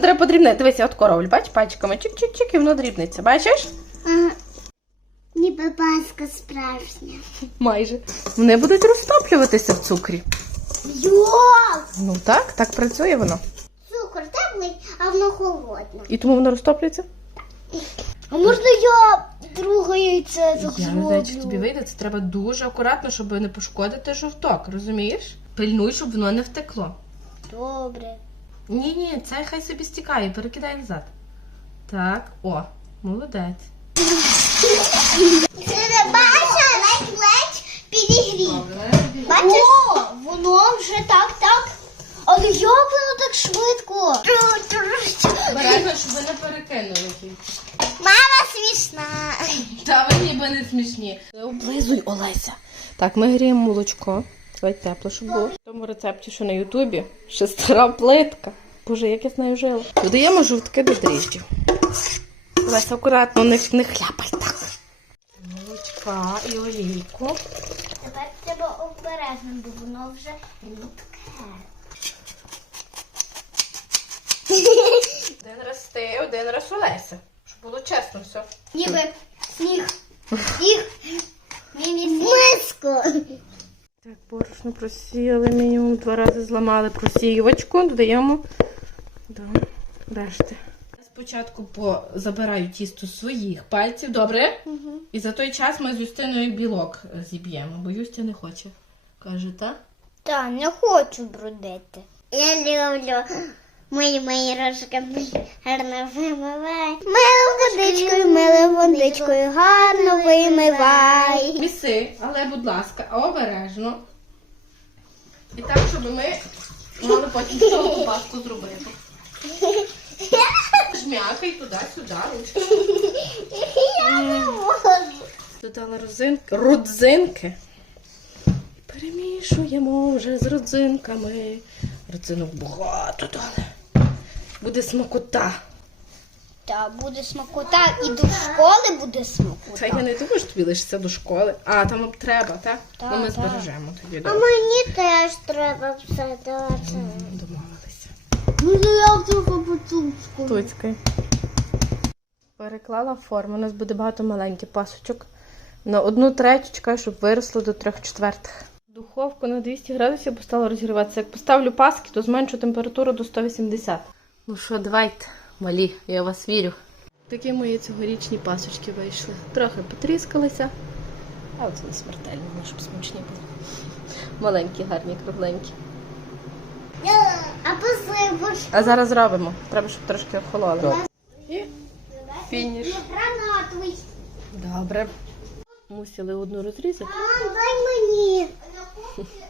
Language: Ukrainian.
Треба подрібнити. Дивися, от король, бач, пальчиками чик-чик-чик, і воно дрібниться. Бачиш? Ага. Ніби паска справжня. Майже. Вони будуть розтоплюватися в цукрі. Йок! Ну так, так працює воно. Цукор теплий, а воно холодне. І тому воно розтоплюється? А можна я друге яйце так Я не знаю, чи тобі вийде. Це треба дуже акуратно, щоб не пошкодити жовток, розумієш? Пильнуй, щоб воно не втекло. Добре. Ні, ні, це хай собі стікає, перекидай назад. Так, о, молодець. Ти не бачиш? Ледь-ледь підігрів. Бачиш? О, воно вже так, так. Але як воно так швидко? Обережно, щоб ви не перекинули тільки. Мама смішна. Та ви ніби не смішні. Не облизуй, Олеся. Так, ми гріємо молочко. Давай тепло, щоб було. В тому рецепті, що на Ютубі, ще стара плитка. Боже, як я з нею жила. Додаємо жовтки до дріжджів. Олеся, акуратно, не, не хляпай так. Молочка і олійку. Тепер треба обережно, бо воно вже рідке. Один раз ти, один раз Олеся. Щоб було чесно все. Ніби сніг. Сніг. Близько. Так, борошно просіяли мінімум два рази зламали просіювачку, додаємо до решти. Спочатку забираю тісто з своїх пальців, добре? І за той час ми з Юстиною білок зіб'ємо, бо Юстя не хоче. Каже, так? Та, не хочу брудити. Я люблю. Мої мої рожками гарно вимивай. Мило водичкою, мило водичкою, гарно вимивай. Міси, але, будь ласка, обережно. І так, щоб ми мали потім з того зробити. Жмякай туди-сюди, ручки. Я не можу. Додала розинки, родзинки. Перемішуємо вже з родзинками. Родзинок багато дали. Буде смакота. Та буде смакота і до школи буде Та я не думаю, що тобі лишиться до школи. А, там треба, так? Так, ну ми так. збережемо тоді. А добре. мені теж треба все дати. Домовилися. Ну як цього поцупку? Туцький. Переклала форму. У нас буде багато маленьких пасочок. На одну третю чекаю, щоб виросло до трьох четвертих. Духовку на 200 градусів поставила розігріватися. Як поставлю паски, то зменшу температуру до 180. Ну що, давайте, малі, я вас вірю. Такі мої цьогорічні пасочки вийшли. Трохи потріскалися, але це не смертельно, щоб смачні були. Маленькі, гарні, кругленькі. А. А зараз зробимо. Треба, щоб трошки охололи. І фініш. Добре. Мусили одну розрізати. Мам, дай мені.